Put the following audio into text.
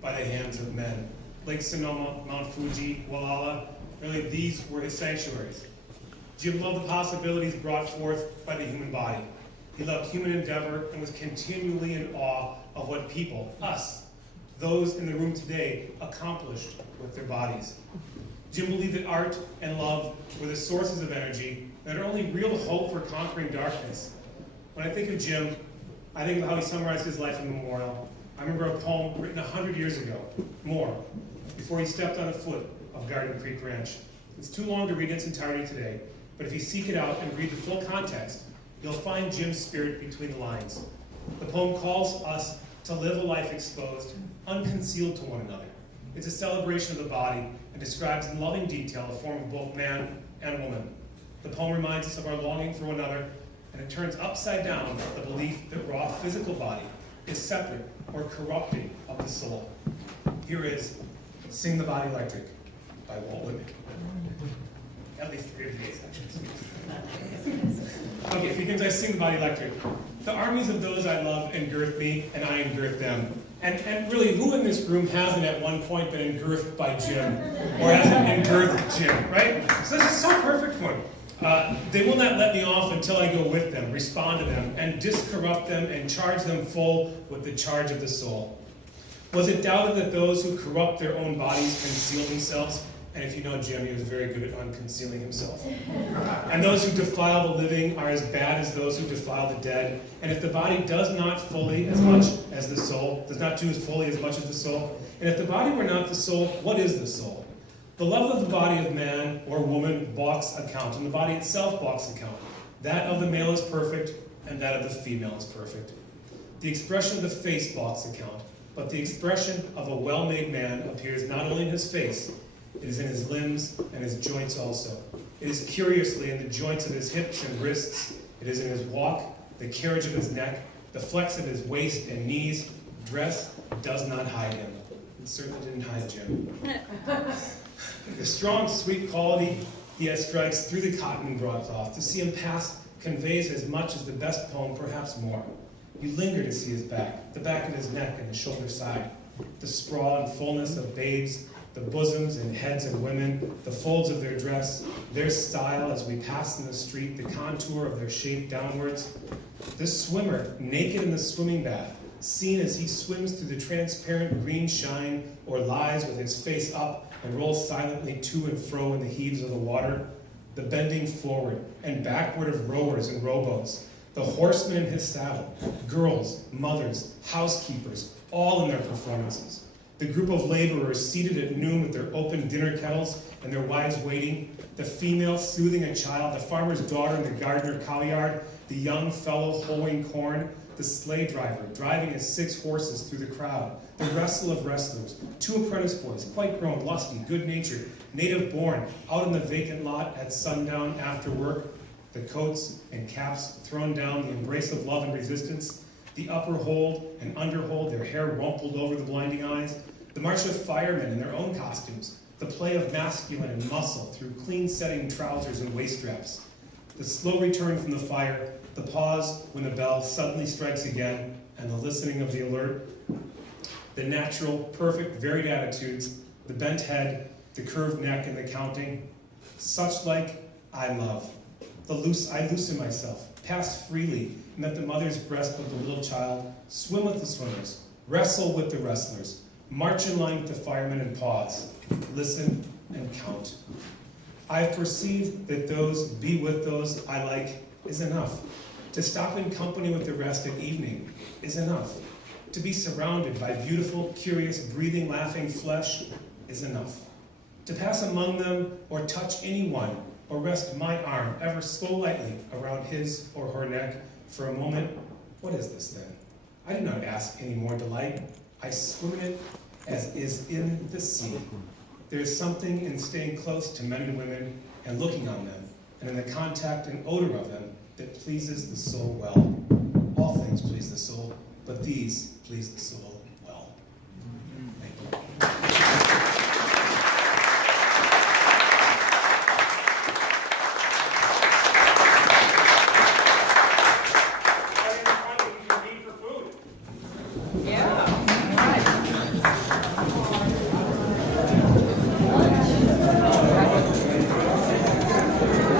by the hands of men. Lake Sonoma, Mount Fuji, Walhalla, really these were his sanctuaries. Jim loved the possibilities brought forth by the human body. He loved human endeavor and was continually in awe of what people, us, those in the room today, accomplished with their bodies. Jim believed that art and love were the sources of energy that are only real hope for conquering darkness. When I think of Jim, I think of how he summarized his life in the memorial. I remember a poem written 100 years ago, more, before he stepped on the foot of Garden Creek Ranch. It's too long to read in its entirety today, but if you seek it out and read the full context, you'll find Jim's spirit between the lines. The poem calls us to live a life exposed, unconcealed to one another. It's a celebration of the body and describes in loving detail the form of both man and woman. The poem reminds us of our longing for one another, and it turns upside down the belief that raw physical body is separate or corrupting of the soul. Here is Sing the Body Electric by Walt Whitman. At least 3 of these sections. Okay, a few things I Sing the Body Electric. The armies of those I love engirth me, and I engirth them. And really, who in this room hasn't at one point been engirthed by Jim? Or hasn't engirthed Jim, right? So this is so perfect for me. They will not let me off until I go with them, respond to them, and discorrupt them and charge them full with the charge of the soul. Was it doubted that those who corrupt their own bodies conceal themselves? And if you know Jim, he was very good at unconcealing himself. And those who defile the living are as bad as those who defile the dead. And if the body does not fully as much as the soul, does not do as fully as much as the soul, and if the body were not the soul, what is the soul? The love of the body of man or woman balks account, and the body itself balks account. That of the male is perfect, and that of the female is perfect. The expression of the face balks account, but the expression of a well-made man appears not only in his face, it is in his limbs and his joints also. It is curiously in the joints of his hips and wrists. It is in his walk, the carriage of his neck, the flex of his waist and knees. Dress does not hide him. It certainly didn't hide Jim. The strong, sweet quality he has strikes through the cotton broadcloth. To see him pass conveys as much as the best poem, perhaps more. You linger to see his back, the back of his neck and the shoulder side, the sprawl and fullness of babes, the bosoms and heads of women, the folds of their dress, their style as we pass in the street, the contour of their shape downwards. The swimmer, naked in the swimming bath, seen as he swims through the transparent green shine, or lies with his face up and rolls silently to and fro in the heaves of the water. The bending forward and backward of rowers and rowboats, the horseman in his saddle, girls, mothers, housekeepers, all in their performances. The group of laborers seated at noon with their open dinner kettles and their wives waiting, the female soothing a child, the farmer's daughter in the gardener cowyard, the young fellow hoeing corn, the sleigh driver driving his 6 horses through the crowd, the wrestle of wrestlers, 2 apprentice boys, quite grown, lusty, good-natured, native-born, out in the vacant lot at sundown after work, the coats and caps thrown down, the embrace of love and resistance, the upper hold and under hold, their hair rumpled over the blinding eyes, the march of firemen in their own costumes, the play of masculine and muscle through clean-setting trousers and waist straps, the slow return from the fire, the pause when the bell suddenly strikes again, and the listening of the alert, the natural, perfect, varied attitudes, the bent head, the curved neck, and the counting, such like I love. I loosen myself, pass freely, and at the mother's breast of the little child, swim with the swimmers, wrestle with the wrestlers, march in line with the firemen and pause, listen and count. I have perceived that those be with those I like is enough. To stop in company with the rest at evening is enough. To be surrounded by beautiful, curious, breathing, laughing flesh is enough. To pass among them or touch anyone or rest my arm ever so lightly around his or her neck for a moment, what is this then? I do not ask any more delight. I swim in it as is in the sea. There is something in staying close to men and women and looking on them, and in the contact and odor of them that pleases the soul well. All things please the soul, but these please the soul.